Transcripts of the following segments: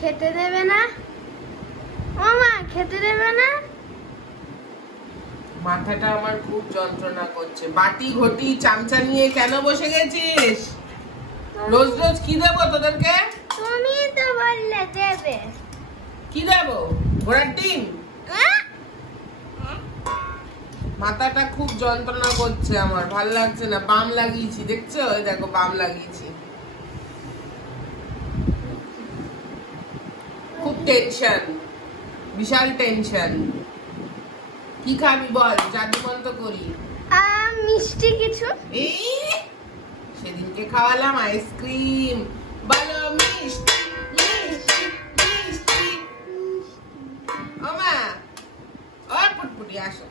খেতে দেবে না? ও মা খেতে দেবে না? মাথাটা আমার খুব যন্ত্রণা করছে। বাটি ঘটি চামচা নিয়ে কেন বসে গেছিস? রোজ রোজ কি দেবো তোদেরকে? তুমি তো বললে দেবে। কি দেবো? ঘোড়ার ডিম? মাথাটা খুব যন্ত্রণা করছে আমার, ভাল লাগছে না। বাম লাগিয়েছি, দেখছো? ওই দেখো বাম লাগিয়েছি। খুব টেনশন, বিশাল টেনশন। কি খাবি বল, জাদু মন্ত্র করি। মিষ্টি কিছু। সেদিনকে খাওয়ালাম আইসক্রিম। বলো মিষ্টি মিষ্টি মিষ্টি। ও মা, ও পুটপুটি আসো।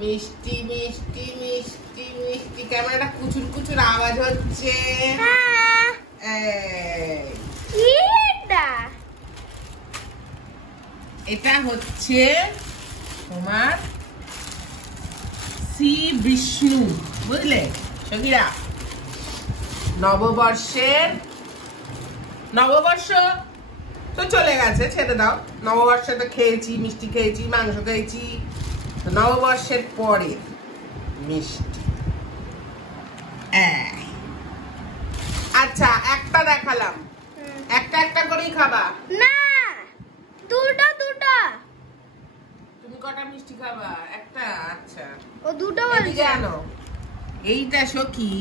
মিষ্টি মিষ্টি মিষ্টি মিষ্টি। কেমন একটা কুচুর কুচুর আওয়াজ হচ্ছে। এটা হচ্ছে তোমার শ্রী বিষ্ণু, বুঝলে সখীরা? নববর্ষ তো চলে গেছে, ছেড়ে দাও। নববর্ষে তো খেয়েছি, মিষ্টি খেয়েছি, মাংস খেয়েছি। নববর্ষের পরে মিষ্টি। আচ্ছা, একটা দেখালাম, একটা একটা করেই খাবা না? দুটো দুটো। তুমি কটা মিষ্টি খাবা? একটা? আচ্ছা, ও দুটো বলছে। জানো এইটা সখী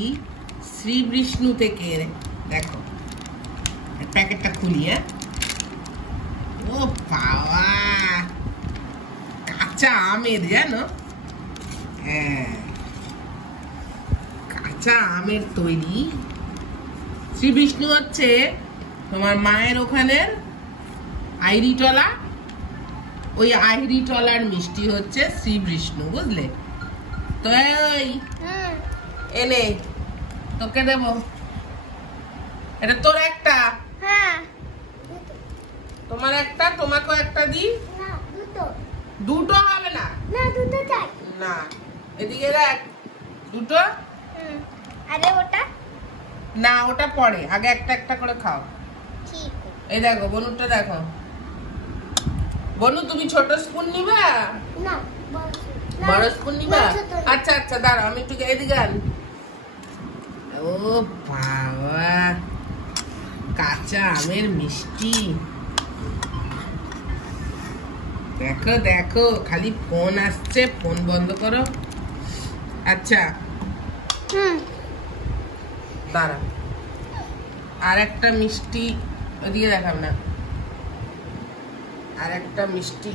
শ্রী বিষ্ণু থেকে, দেখো প্যাকেটটা খুলি। ও বাবা, কাঁচা আমের, জানো? কাঁচা আমের তৈরি। শ্রী বিষ্ণু হচ্ছে তোমার মায়ের ওখানের আইরিটলা, ওই আইরিটলার মিষ্টি হচ্ছে শ্রী বিষ্ণু, বুঝলে তো? ওই এনে তোকে দেব, এটা তোর একটা। হ্যাঁ, তোমার একটা, তোমাকেও একটা দি। দুটো হবে না? না দুটো চাই না, এদিকে দেখ, দুটো। আরে ওটা না, ওটা পরে, আগে একটা একটা করে খাও। ঠিক। এই দেখো বনুটা, দেখো বনু, তুমি ছোট স্পুন নিবা না বড় স্পুন নিবা? আচ্ছা আচ্ছা, দাঁড়াও, আমি একটু এদিকে আন। ও বাবা, কাঁচা আমের মিষ্টি। দেখো দেখো, খালি ফোন আসছে, ফোন বন্ধ করো। আচ্ছা দাঁড়া, আর একটা মিষ্টি ওদিকে দেখাব না, আর একটা মিষ্টি।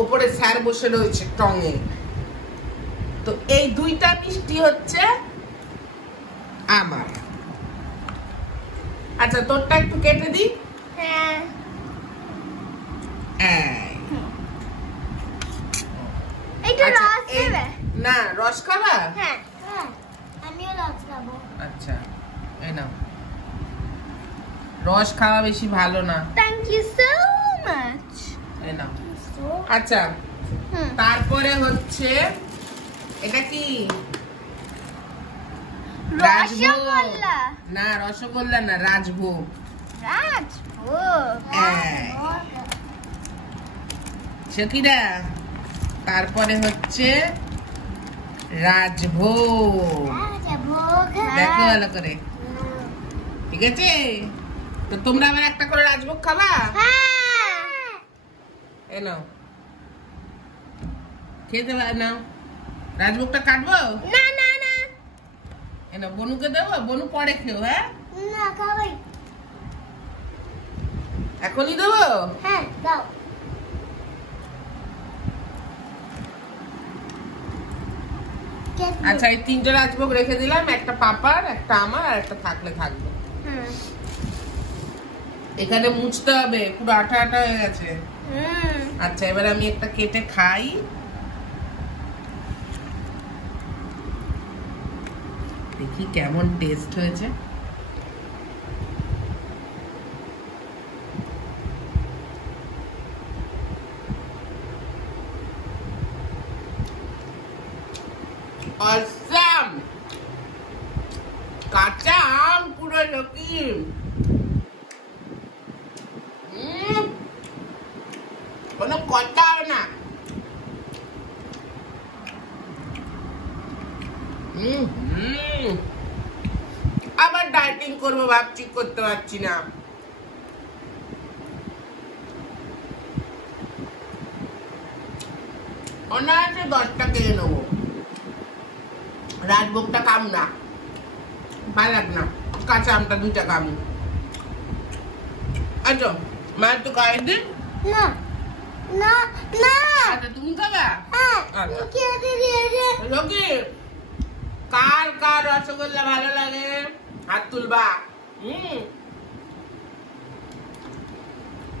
ওপরে স্যার বসে রয়েছে টঙে। তো এই দুইটা মিষ্টি হচ্ছে আমার। আচ্ছা, তোরটা একটু কেটে দি। হ্যাঁ, একটু রস দেবে? না, রস খাবা? হ্যাঁ, আমিও রস খাবো। আচ্ছা, এই নাও। রস খাওয়া বেশি ভালো না। Thank you so much. এই নাও। আচ্ছা, তারপরে হচ্ছে এটা কি? রসগোল্লা? না, রসগোল্লা না, রাজভোগ। রাজভোগ? সখীরা, তারপরে হচ্ছে রাজভোগ। দেখো ভালো করে, ঠিক আছে? তো তোমরা আবার একটা করে রাজভোগ খাবা? এই নাও, খেতে নাও। রাজভোগটা কাটবো? না না না, এই নাও, বনুকে দেবো? বনু পরে খেও। হ্যাঁ, না খাবাই। এখনই দেবো? হ্যাঁ দাও। আচ্ছা, এই তিনটে রাজভোগ রেখে দিলাম, একটা পাপার, একটা আমার, আর একটা থাকলে থাকবে। এখানে মুছতে হবে, পুরো আঠা আঠা হয়ে গেছে। আচ্ছা, এবার আমি একটা কেটে খাই। দেখি কেমন টেস্ট হয়েছে। অসাম, কাঁচা আম পুরো লকি। ডায়েটিং করবো ভাবছি, করতে পারছি না। অনায়াসে 10টা খেয়ে নেবো, রাজভোগটা কাম না, ভালো লাগ না, কাঁচা আমটা 2টা কাম। আচ্ছা মা একটু খাই দিন। না না না, আচ্ছা তুমি খাবা? হ্যাঁ আচ্ছা। খেতে দিয়েছে। রকি, কার কার রসগোল্লা ভালো লাগে হাত তুলবা।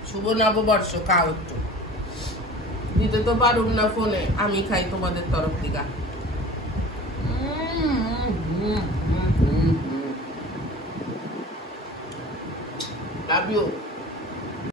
শুভ নববর্ষ, খাও একটু। দিতে তো পারুম না ফোনে, আমি খাই তোমাদের তরফ থেকে। Love you.